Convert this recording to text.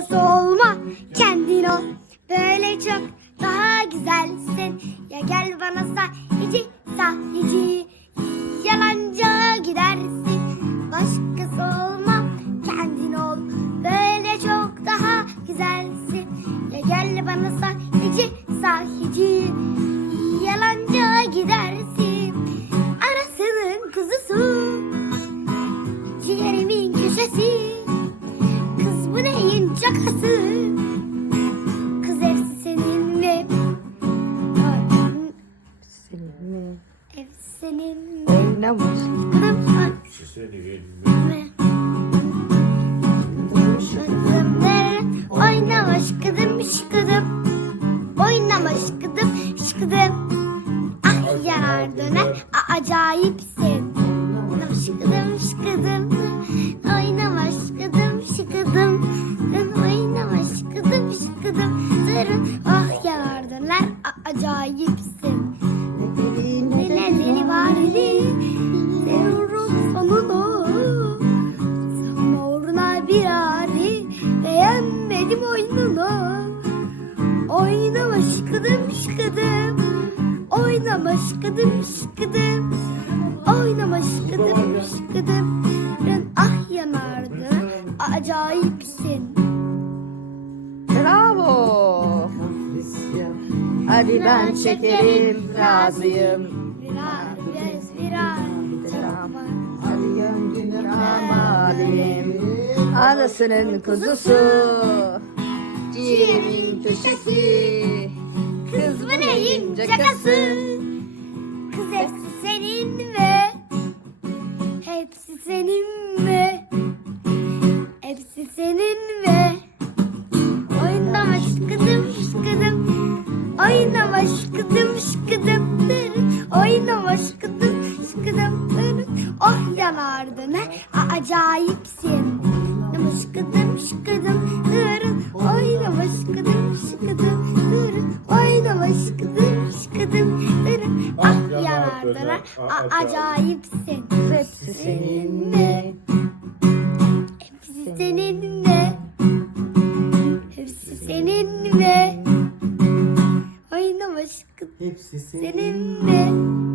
Başkası olma kendin ol. Böyle çok daha güzelsin. Ya gel bana sahici sahici. Yalancı gidersin. Başkası olma kendin ol. Böyle çok daha güzelsin. Ya gel bana sahici sahici. Yalancı gidersin. Anasının kuzusu. Ciğerimin köşesi cakası Kız hepsi senin mi? Seninle Hepsi senin mi? oynamış. Kızım ay, Senin mi? Kızım nere? Oynamış kızım şıkıdım Oynamış kızım şıkıdım acayipsin. Ne deli ne ne deli var deli Seviyorum sonunu. Sana uğruna bir ari Beğenmedim oyununu. Oynama şıkıdım şıkıdım. Oynama şıkıdım şıkıdım. Oynama şıkıdım şıkıdım. Ah yanardı Acayipsin Hadi ben çekerim razıyım. Virar virar Hadi ramalim. Anasının kuzusu. Ciğerimin köşesi. Kız bu neyin cakası? Kız hepsi senin mi? Hepsi senin mi? Hepsi senin Oynama şıkıdım dırın. Oynama şıkıdım dırın. Oh yanar döner a- acayipsin Oynama şıkıdım şıkıdım dırın. Oynama şıkıdım şıkıdım dırın. Oynama şıkıdım şıkıdım dırın. Ah yanar döner a- acayipsin Hepsi seninle. Hepsi seninle. Hepsi seninle. Hepsi seninle. seninle.